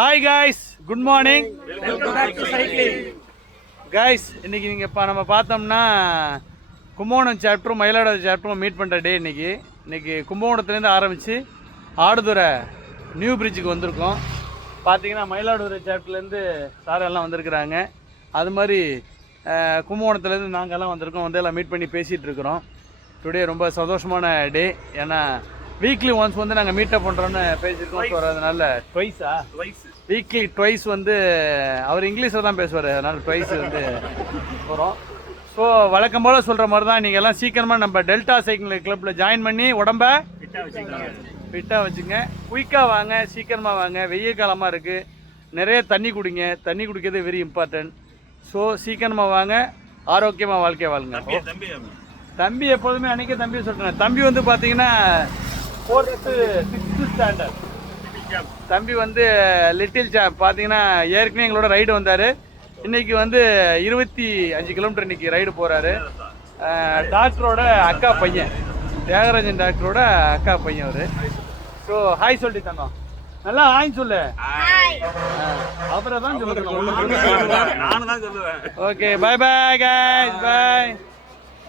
Hi guys, good morning. Welcome back to cycling. Guys, இன்னைக்கு நீங்கள் இப்போ நம்ம பார்த்தோம்னா கும்பகோணம் சாப்டரும் மயிலாடுதுறை சாப்டரும் மீட் பண்ணுற டே இன்னைக்கு கும்பகோணத்துலேருந்து ஆரம்பித்து ஆடுதுறை நியூ பிரிட்ஜுக்கு வந்திருக்கோம். பார்த்தீங்கன்னா மயிலாடுதுறை சாப்டர்லேருந்து சார் எல்லாம் வந்திருக்கிறாங்க. அது மாதிரி கும்பகோணத்துலேருந்து நாங்கள் எல்லாம் வந்திருக்கோம், வந்து எல்லாம் மீட் பண்ணி பேசிகிட்டு இருக்கிறோம். டுடே ரொம்ப சந்தோஷமான டே. ஏன்னா வீக்லி ஒன்ஸ் வந்து நாங்கள் மீட்டப் பண்ணுறோன்னு பேசியிருக்கோம். ஸோ அதனால வீக்லி ட்வைஸ் வந்து அவர் இங்கிலீஷில் தான் பேசுவார், அதனால் ட்வைஸ் வந்து போகிறோம். ஸோ வழக்கம் போல் சொல்கிற மாதிரி தான், நீங்கள் எல்லாம் சீக்கிரமாக நம்ம டெல்டா சைக்கிள் கிளப்பில் ஜாயின் பண்ணி உடம்ப ஃபிட்டாக வச்சுங்க. குயிக்காக வாங்க, சீக்கிரமாக வாங்க. வெய்ய காலமாக இருக்குது, நிறைய தண்ணி குடிங்க. தண்ணி குடிக்கிறது வெரி இம்பார்ட்டன்ட். ஸோ சீக்கிரமாக வாங்க, ஆரோக்கியமாக வாழ்க்கையை வாழுங்க. தம்பி எப்போதுமே அன்றைக்கே தம்பி சொல்கிறேன். தம்பி வந்து பார்த்தீங்கன்னா 4th 6th ஸ்டாண்டர்ட் தம்பி வந்து லிட்டில் சாப். பார்த்தீங்கன்னா ஏற்கனவே எங்களோட ரைடு வந்தார். இன்றைக்கி வந்து 25 கிலோமீட்டர் இன்றைக்கி ரைடு போகிறாரு. டாக்டரோட அக்கா பையன், தியாகராஜன் டாக்டரோட அக்கா பையன் அவர். ஸோ ஹாய் சொல்லி தந்தோம். நல்லா ஹாய் சொல்லு. அப்புறம் தான் சொல்லுங்க. Okay, bye bye guys, by.